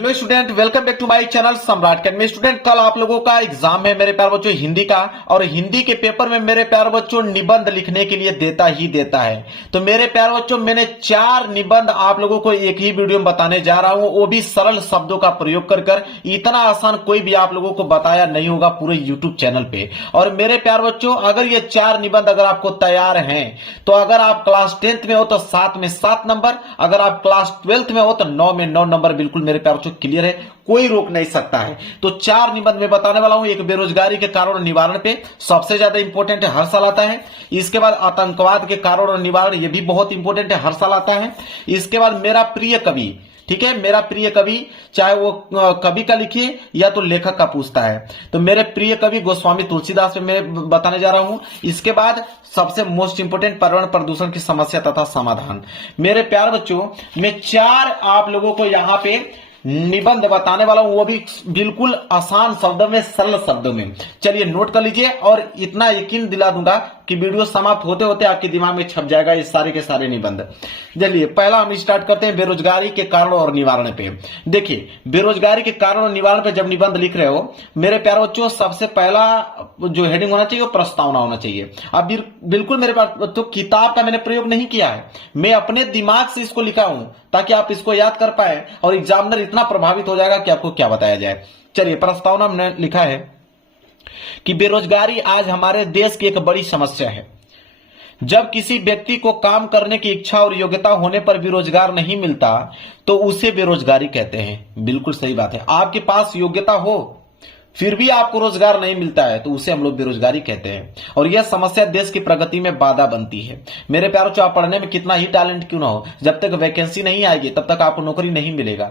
Hello student, welcome back to my channel Samrat Academy. Student, कल आप लोगों का एग्जाम है मेरे प्यारे बच्चों हिंदी का, और हिंदी के पेपर में मेरे प्यारे बच्चों निबंध लिखने के लिए देता ही देता है। तो मेरे प्यारे बच्चों, मैंने 4 निबंध आप लोगों को एक ही वीडियो में बताने जा रहा हूं, वो भी सरल शब्दों का प्रयोग कर। इतना आसान कोई भी आप लोगों को बताया नहीं होगा पूरे यूट्यूब चैनल पे। और मेरे प्यारे बच्चों, अगर ये 4 निबंध अगर आपको तैयार हैं, तो अगर आप क्लास 10th में हो तो 7 में 7 नंबर, अगर आप क्लास 12th में हो तो 9 में 9 नंबर बिल्कुल मेरे प्यारे बच्चों क्लियर है, कोई रोक नहीं सकता है। तो 4 निबंध में बताने वाला हूं। एक बेरोजगारी के कारण और निवारण पे, सबसे ज्यादा इंपॉर्टेंट है, हर साल आता है। इसके बाद आतंकवाद के कारण और निवारण, ये भी बहुत इंपॉर्टेंट है, हर साल आता है। इसके बाद मेरा प्रिय कवि, ठीक है, मेरा प्रिय कवि, चाहे वो कवि का लिखिए या तो लेखक का पूछता है, तो मेरे प्रिय कवि गोस्वामी तुलसीदास पे मैं बताने जा रहा हूं। इसके बाद सबसे मोस्ट इंपोर्टेंट, पर्यावरण प्रदूषण की समस्या तथा समाधान। मेरे प्यारे बच्चों, मैं 4 आप लोगों को यहां पे निबंध बताने वाला हूं, वो भी बिल्कुल आसान शब्दों में, सरल शब्दों में। चलिए नोट कर लीजिए, और इतना यकीन दिला दूंगा कि वीडियो समाप्त होते होते आपके दिमाग में छप जाएगा ये सारे के सारे निबंध। चलिए पहला हम स्टार्ट करते हैं बेरोजगारी के कारण और निवारण पे। देखिए, बेरोजगारी के कारण और निवारण पे जब निबंध लिख रहे हो मेरे प्यारे बच्चों, सबसे पहला जो हेडिंग होना चाहिए वो प्रस्तावना होना चाहिए। अब बिल्कुल मेरे पास तो किताब का मैंने प्रयोग नहीं किया है, मैं अपने दिमाग से इसको लिखा हूं ताकि आप इसको याद कर पाए, और एग्जामिनर इतना प्रभावित हो जाएगा कि आपको क्या बताया जाए। चलिए, प्रस्तावना में लिखा है कि बेरोजगारी आज हमारे देश की एक बड़ी समस्या है। जब किसी व्यक्ति को काम करने की इच्छा और योग्यता होने पर भी रोजगार नहीं मिलता तो उसे बेरोजगारी कहते हैं। बिल्कुल सही बात है, आपके पास योग्यता हो फिर भी आपको रोजगार नहीं मिलता है तो उसे हम लोग बेरोजगारी कहते हैं, और यह समस्या देश की प्रगति में बाधा बनती है। मेरे प्यारों, चाहे पढ़ने में कितना ही टैलेंट क्यों ना हो, जब तक वैकेंसी नहीं आएगी तब तक आपको नौकरी नहीं मिलेगा।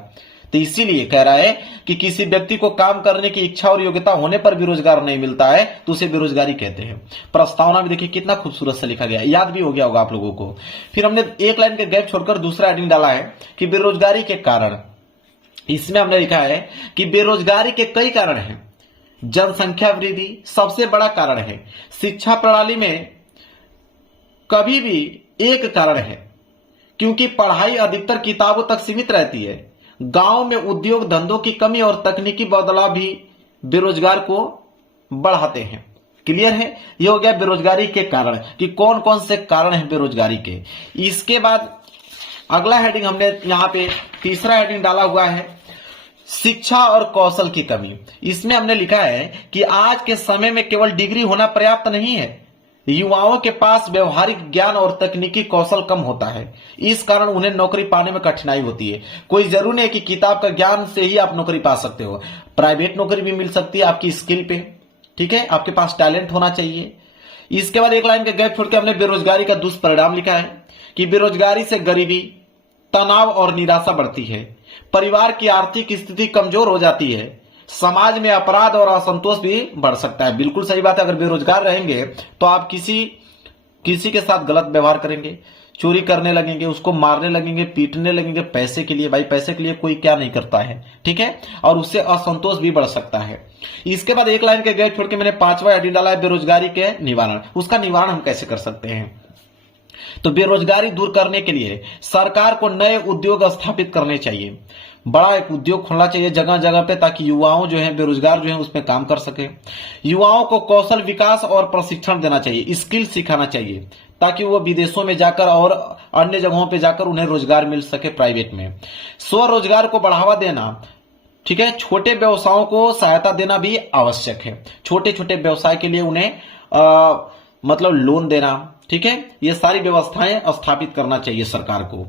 तो इसीलिए कह रहा है कि किसी व्यक्ति को काम करने की इच्छा और योग्यता होने पर भी रोजगार नहीं मिलता है तो उसे बेरोजगारी कहते हैं। प्रस्तावना में देखिए कितना खूबसूरत से लिखा गया, याद भी हो गया होगा आप लोगों को। फिर हमने एक लाइन के गैप छोड़कर दूसरा हेडिंग डाला है कि बेरोजगारी के कारण। इसमें हमने लिखा है कि बेरोजगारी के कई कारण हैं। जनसंख्या वृद्धि सबसे बड़ा कारण है, शिक्षा प्रणाली में कभी भी एक कारण है, क्योंकि पढ़ाई अधिकतर किताबों तक सीमित रहती है। गांव में उद्योग धंधों की कमी और तकनीकी बदलाव भी बेरोजगार को बढ़ाते हैं। क्लियर है, ये हो गया बेरोजगारी के कारण कि कौन कौन से कारण हैं बेरोजगारी के। इसके बाद अगला हेडिंग हमने यहां पे तीसरा हेडिंग डाला हुआ है, शिक्षा और कौशल की कमी। इसमें हमने लिखा है कि आज के समय में केवल डिग्री होना पर्याप्त नहीं है, युवाओं के पास व्यवहारिक ज्ञान और तकनीकी कौशल कम होता है। इस कारण उन्हें नौकरी पाने में कठिनाई होती है। कोई जरूरी नहीं है कि किताब का ज्ञान से ही आप नौकरी पा सकते हो, प्राइवेट नौकरी भी मिल सकती है आपकी स्किल पे, ठीक है, आपके पास टैलेंट होना चाहिए। इसके बाद एक लाइन का गैप छोड़ के हमने बेरोजगारी का दुष्परिणाम लिखा है कि बेरोजगारी से गरीबी, तनाव और निराशा बढ़ती है, परिवार की आर्थिक स्थिति कमजोर हो जाती है, समाज में अपराध और असंतोष भी बढ़ सकता है। बिल्कुल सही बात है, अगर बेरोजगार रहेंगे तो आप किसी के साथ गलत व्यवहार करेंगे, चोरी करने लगेंगे, उसको मारने लगेंगे, पीटने लगेंगे पैसे के लिए। भाई पैसे के लिए कोई क्या नहीं करता है, ठीक है, और उससे असंतोष भी बढ़ सकता है। इसके बाद एक लाइन के गैप छोड़ के मैंने 5वां हेडिंग डाला है बेरोजगारी के निवारण। उसका निवारण हम कैसे कर सकते हैं? तो बेरोजगारी दूर करने के लिए सरकार को नए उद्योग स्थापित करने चाहिए। बड़ा एक उद्योग खोलना चाहिए जगह जगह पे, ताकि युवाओं जो है बेरोजगार जो है उसमें काम कर सके। युवाओं को कौशल विकास और प्रशिक्षण देना चाहिए, स्किल सिखाना चाहिए, ताकि वो विदेशों में जाकर और अन्य जगहों पे जाकर उन्हें रोजगार मिल सके प्राइवेट में। स्वरोजगार को बढ़ावा देना, ठीक है, छोटे व्यवसायों को सहायता देना भी आवश्यक है। छोटे छोटे व्यवसाय के लिए उन्हें मतलब लोन देना, ठीक है, ये सारी व्यवस्थाएं स्थापित करना चाहिए सरकार को।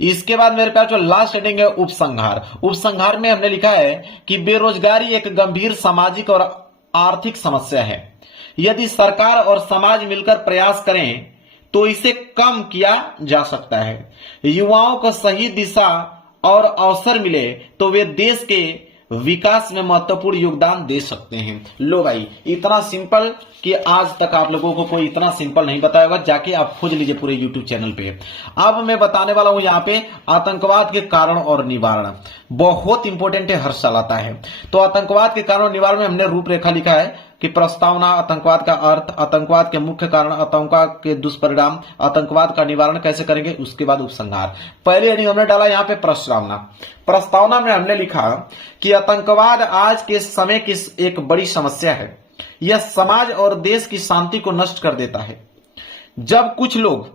इसके बाद मेरे पास जो लास्ट हेडिंग है उपसंहार। उपसंहार में हमने लिखा है कि बेरोजगारी एक गंभीर सामाजिक और आर्थिक समस्या है। यदि सरकार और समाज मिलकर प्रयास करें तो इसे कम किया जा सकता है। युवाओं को सही दिशा और अवसर मिले तो वे देश के विकास में महत्वपूर्ण योगदान दे सकते हैं। लो भाई, इतना सिंपल कि आज तक आप लोगों को कोई इतना सिंपल नहीं बताया होगा, जाके आप खोज लीजिए पूरे YouTube चैनल पे। अब मैं बताने वाला हूं यहाँ पे आतंकवाद के कारण और निवारण, बहुत इंपॉर्टेंट है, हर साल आता है। तो आतंकवाद के कारण और निवारण में हमने रूपरेखा लिखा है कि प्रस्तावना, आतंकवाद का अर्थ, आतंकवाद के मुख्य कारण, आतंकवाद के दुष्परिणाम, आतंकवाद का निवारण कैसे करेंगे, उसके बाद उपसंहार। पहले हेडिंग हमने डाला यहाँ पे प्रस्तावना। प्रस्तावना में हमने लिखा कि आतंकवाद आज के समय की एक बड़ी समस्या है। यह समाज और देश की शांति को नष्ट कर देता है। जब कुछ लोग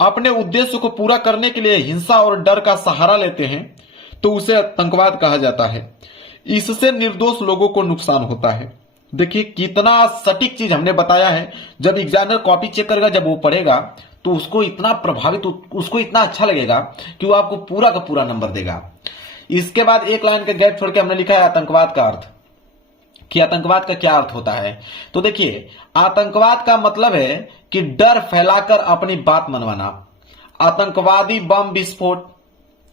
अपने उद्देश्य को पूरा करने के लिए हिंसा और डर का सहारा लेते हैं तो उसे आतंकवाद कहा जाता है। इससे निर्दोष लोगों को नुकसान होता है। देखिए कितना सटीक चीज हमने बताया है। जब एग्जामिनर कॉपी चेक करेगा, जब वो पढ़ेगा तो उसको इतना प्रभावित, उसको इतना अच्छा लगेगा कि वो आपको पूरा का पूरा नंबर देगा। इसके बाद एक लाइन का गैप छोड़ के हमने लिखा है आतंकवाद का अर्थ, कि आतंकवाद का क्या अर्थ होता है। तो देखिए आतंकवाद का मतलब है कि डर फैलाकर अपनी बात मनवाना। आतंकवादी बम विस्फोट,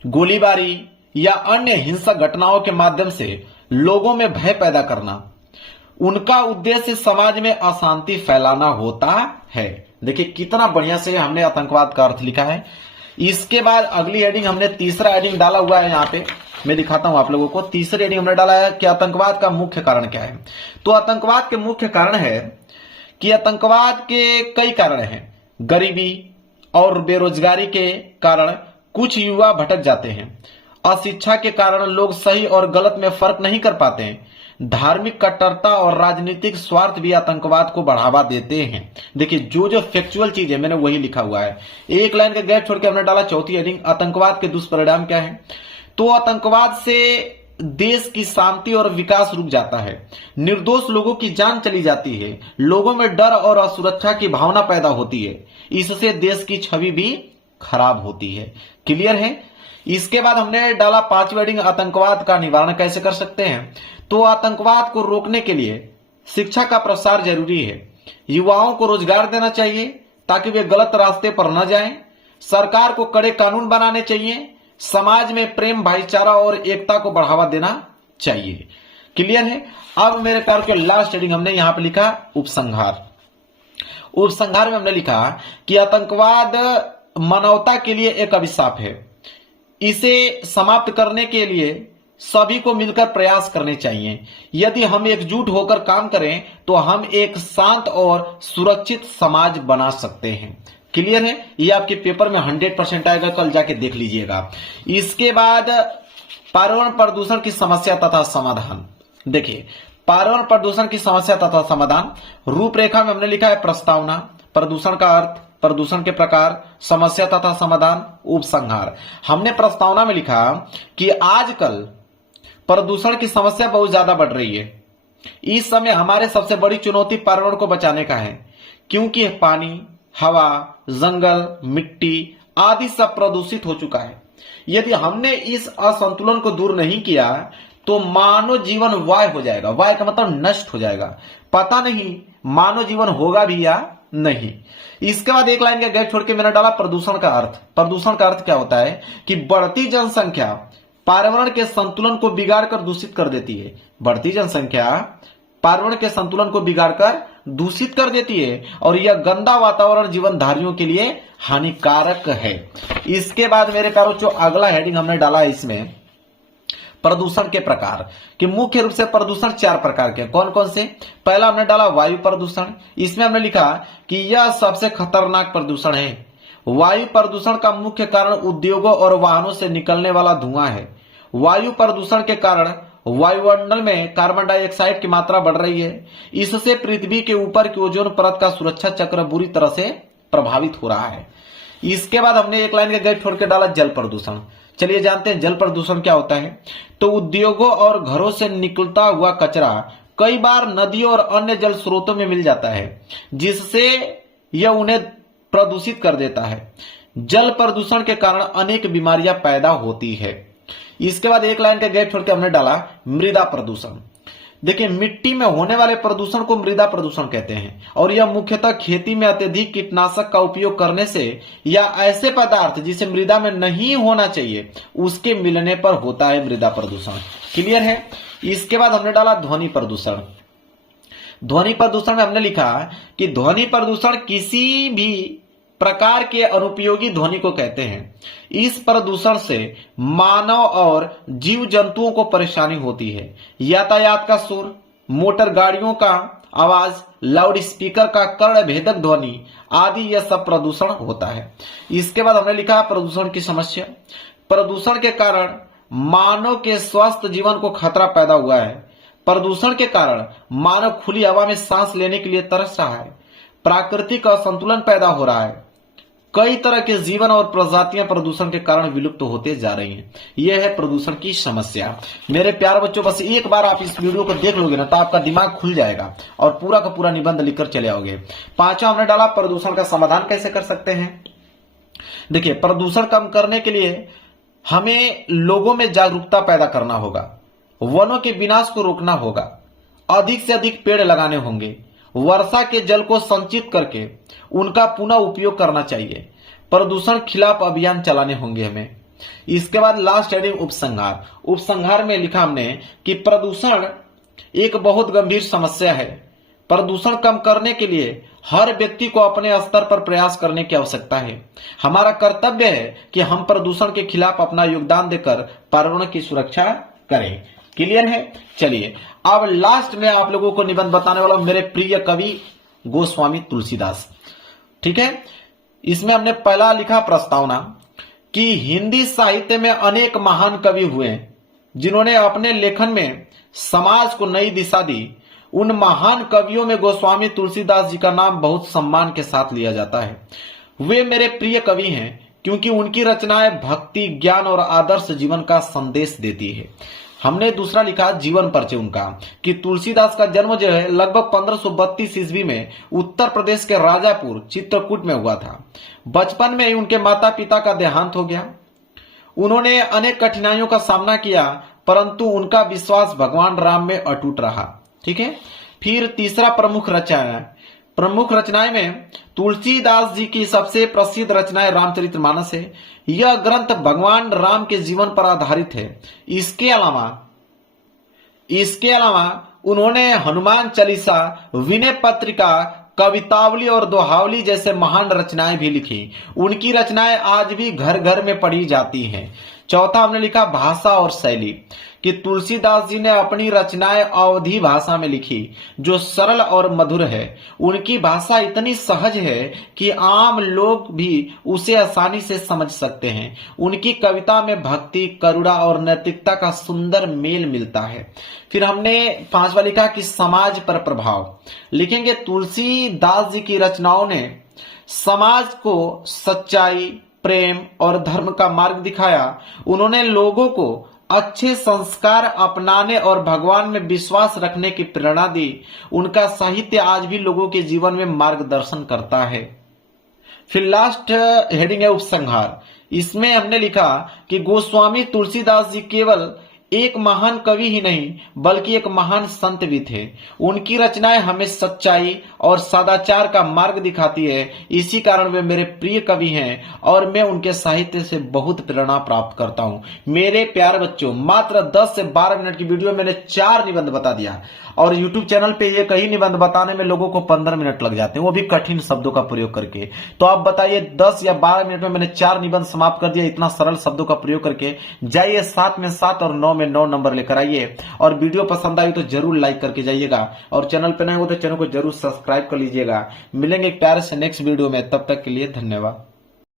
गोलीबारी या अन्य हिंसक घटनाओं के माध्यम से लोगों में भय पैदा करना, उनका उद्देश्य समाज में अशांति फैलाना होता है। देखिए कितना बढ़िया से हमने आतंकवाद का अर्थ लिखा है। इसके बाद अगली हेडिंग हमने तीसरा हेडिंग डाला हुआ है, यहां पे मैं दिखाता हूं आप लोगों को। तीसरी हेडिंग हमने डाला है कि आतंकवाद का मुख्य कारण क्या है। तो आतंकवाद के मुख्य कारण है कि आतंकवाद के कई कारण हैं। गरीबी और बेरोजगारी के कारण कुछ युवा भटक जाते हैं। अशिक्षा के कारण लोग सही और गलत में फर्क नहीं कर पाते हैं। धार्मिक कट्टरता और राजनीतिक स्वार्थ भी आतंकवाद को बढ़ावा देते हैं। देखिए जो फैक्चुअल चीज है मैंने वही लिखा हुआ है। एक लाइन का गैप छोड़ के हमने डाला चौथी हेडिंग, आतंकवाद के दुष्परिणाम क्या है। तो आतंकवाद से देश की शांति और विकास रुक जाता है। निर्दोष लोगों की जान चली जाती है। लोगों में डर और असुरक्षा की भावना पैदा होती है। इससे देश की छवि भी खराब होती है। क्लियर है। इसके बाद हमने डाला पांचवी हेडिंग, आतंकवाद का निवारण कैसे कर सकते हैं। तो आतंकवाद को रोकने के लिए शिक्षा का प्रसार जरूरी है। युवाओं को रोजगार देना चाहिए ताकि वे गलत रास्ते पर न जाएं। सरकार को कड़े कानून बनाने चाहिए। समाज में प्रेम, भाईचारा और एकता को बढ़ावा देना चाहिए। क्लियर है। अब मेरे प्यार के लास्ट हेडिंग हमने यहां पे लिखा उपसंहार। उपसंहार में हमने लिखा कि आतंकवाद मानवता के लिए एक अभिशाप है। इसे समाप्त करने के लिए सभी को मिलकर प्रयास करने चाहिए। यदि हम एकजुट होकर काम करें तो हम एक शांत और सुरक्षित समाज बना सकते हैं। क्लियर है। ये आपके पेपर में 100% आएगा, कल जाके देख लीजिएगा। इसके बाद पर्यावरण प्रदूषण की समस्या तथा समाधान। देखिए पर्यावरण प्रदूषण की समस्या तथा समाधान रूपरेखा में हमने लिखा है प्रस्तावना, प्रदूषण का अर्थ, प्रदूषण के प्रकार, समस्या तथा समाधान, उपसंहार। हमने प्रस्तावना में लिखा कि आजकल प्रदूषण की समस्या बहुत ज्यादा बढ़ रही है। इस समय हमारे सबसे बड़ी चुनौती पर्यावरण को बचाने का है, क्योंकि पानी, हवा, जंगल, मिट्टी आदि सब प्रदूषित हो चुका है। यदि हमने इस असंतुलन को दूर नहीं किया तो मानव जीवन वाय हो जाएगा। वाय का मतलब नष्ट हो जाएगा। पता नहीं मानव जीवन होगा भी या नहीं। इसके बाद एक लाइन का गैप छोड़ के मैंने डाला प्रदूषण का अर्थ। प्रदूषण का अर्थ क्या होता है कि बढ़ती जनसंख्या पर्यावरण के संतुलन को बिगाड़कर दूषित कर देती है। बढ़ती जनसंख्या पर्यावरण के संतुलन को बिगाड़कर दूषित कर देती है और यह गंदा वातावरण जीवनधारियों के लिए हानिकारक है। इसके बाद मेरे प्यारों जो अगला हेडिंग हमने डाला है इसमें प्रदूषण के प्रकार, कि मुख्य रूप से प्रदूषण 4 प्रकार के। कौन कौन से। पहला हमने डाला वायु प्रदूषण। इसमें हमने लिखा कि यह सबसे खतरनाक प्रदूषण है। वायु प्रदूषण का मुख्य कारण उद्योगों और वाहनों से निकलने वाला धुआं है। वायु प्रदूषण के कारण वायुमंडल में कार्बन डाइऑक्साइड की मात्रा बढ़ रही है। इससे पृथ्वी के ऊपर की ओजोन परत का सुरक्षा चक्र बुरी तरह से प्रभावित हो रहा है। इसके बाद हमने एक लाइन का गैप छोड़ के डाला जल प्रदूषण। चलिए जानते हैं जल प्रदूषण क्या होता है। तो उद्योगों और घरों से निकलता हुआ कचरा कई बार नदियों और अन्य जल स्रोतों में मिल जाता है, जिससे यह उन्हें प्रदूषित कर देता है। जल प्रदूषण के कारण अनेक बीमारियां पैदा होती है। इसके बाद एक लाइन का गैप छोड़ के हमने डाला मृदा प्रदूषण। देखिए मिट्टी में होने वाले प्रदूषण को मृदा प्रदूषण कहते हैं और यह मुख्यतः खेती में अत्यधिक कीटनाशक का उपयोग करने से या ऐसे पदार्थ जिसे मृदा में नहीं होना चाहिए उसके मिलने पर होता है मृदा प्रदूषण। क्लियर है। इसके बाद हमने डाला ध्वनि प्रदूषण। ध्वनि प्रदूषण में हमने लिखा कि ध्वनि प्रदूषण किसी भी प्रकार के अनुपयोगी ध्वनि को कहते हैं। इस प्रदूषण से मानव और जीव जंतुओं को परेशानी होती है। यातायात का शोर, मोटर गाड़ियों का आवाज, लाउड स्पीकर का कर्ण भेदक ध्वनि आदि यह सब प्रदूषण होता है। इसके बाद हमने लिखा प्रदूषण की समस्या। प्रदूषण के कारण मानव के स्वस्थ जीवन को खतरा पैदा हुआ है। प्रदूषण के कारण मानव खुली हवा में सांस लेने के लिए तरस रहा है। प्राकृतिक असंतुलन पैदा हो रहा है। कई तरह के जीवन और प्रजातियां प्रदूषण के कारण विलुप्त होते जा रही हैं। यह है प्रदूषण की समस्या। मेरे प्यारे बच्चों, बस एक बार आप इस वीडियो को देख लोगे ना तो आपका दिमाग खुल जाएगा और पूरा का पूरा निबंध लिखकर चले आओगे। पांचवा हमने डाला प्रदूषण का समाधान कैसे कर सकते हैं। देखिए, प्रदूषण कम करने के लिए हमें लोगों में जागरूकता पैदा करना होगा, वनों के विनाश को रोकना होगा, अधिक से अधिक पेड़ लगाने होंगे, वर्षा के जल को संचित करके उनका पुनः उपयोग करना चाहिए, प्रदूषण खिलाफ अभियान चलाने होंगे हमें। इसके बाद लास्ट हेडिंग उपसंहार। उपसंहार में लिखा हमने कि प्रदूषण एक बहुत गंभीर समस्या है। प्रदूषण कम करने के लिए हर व्यक्ति को अपने स्तर पर प्रयास करने की आवश्यकता है। हमारा कर्तव्य है कि हम प्रदूषण के खिलाफ अपना योगदान देकर पर्यावरण की सुरक्षा करें। क्लियर है? चलिए अब लास्ट में आप लोगों को निबंध बताने वाला हूं, मेरे प्रिय कवि गोस्वामी तुलसीदास। ठीक है, इसमें हमने पहला लिखा प्रस्तावना कि हिंदी साहित्य में अनेक महान कवि हुए जिन्होंने अपने लेखन में समाज को नई दिशा दी। उन महान कवियों में गोस्वामी तुलसीदास जी का नाम बहुत सम्मान के साथ लिया जाता है। वे मेरे प्रिय कवि हैं क्योंकि उनकी रचनाएं भक्ति, ज्ञान और आदर्श जीवन का संदेश देती है। हमने दूसरा लिखा जीवन परिचय उनका कि तुलसीदास का जन्म जो है लगभग 1532 ईस्वी में उत्तर प्रदेश के राजापुर चित्रकूट में हुआ था। बचपन में ही उनके माता पिता का देहांत हो गया। उन्होंने अनेक कठिनाइयों का सामना किया, परंतु उनका विश्वास भगवान राम में अटूट रहा। ठीक है, फिर तीसरा प्रमुख रचनाएं में तुलसीदास जी की सबसे प्रसिद्ध रचनाएं रामचरितमानस है। यह ग्रंथ भगवान राम के जीवन पर आधारित है। इसके अलावा उन्होंने हनुमान चालीसा, विनय पत्रिका, कवितावली और दोहावली जैसे महान रचनाएं भी लिखी। उनकी रचनाएं आज भी घर घर में पढ़ी जाती हैं। चौथा हमने लिखा भाषा और शैली कि तुलसीदास जी ने अपनी रचनाएं अवधी भाषा में लिखी जो सरल और मधुर है। उनकी भाषा इतनी सहज है कि आम लोग भी उसे आसानी से समझ सकते हैं। उनकी कविता में भक्ति, करुणा और नैतिकता का सुंदर मेल मिलता है। फिर हमने पांचवा लिखा कि समाज पर प्रभाव। लिखेंगे तुलसीदास जी की रचनाओं ने समाज को सच्चाई, प्रेम और धर्म का मार्ग दिखाया। उन्होंने लोगों को अच्छे संस्कार अपनाने और भगवान में विश्वास रखने की प्रेरणा दी। उनका साहित्य आज भी लोगों के जीवन में मार्गदर्शन करता है। फिर लास्ट हेडिंग है उपसंहार। इसमें हमने लिखा कि गोस्वामी तुलसीदास जी केवल एक महान कवि ही नहीं बल्कि एक महान संत भी थे। उनकी रचनाएं हमें सच्चाई और सदाचार का मार्ग दिखाती है। इसी कारण वे मेरे प्रिय कवि हैं और मैं उनके साहित्य से बहुत प्रेरणा प्राप्त करता हूं। मेरे प्यारे बच्चों, मात्र 10 से 12 मिनट की वीडियो में मैंने 4 निबंध बता दिया और YouTube चैनल पे ये कई निबंध बताने में लोगों को 15 मिनट लग जाते हैं, वो भी कठिन शब्दों का प्रयोग करके। तो आप बताइए 10 या 12 मिनट में मैंने 4 निबंध समाप्त कर दिया इतना सरल शब्दों का प्रयोग करके। जाइए 7 में 7 और 9 में 9 नंबर लेकर आइए और वीडियो पसंद आई तो जरूर लाइक करके जाइएगा और चैनल पे नए हो तो चैनल को जरूर सब्सक्राइब कर लीजिएगा। मिलेंगे एक प्यारे से नेक्स्ट वीडियो में, तब तक के लिए धन्यवाद।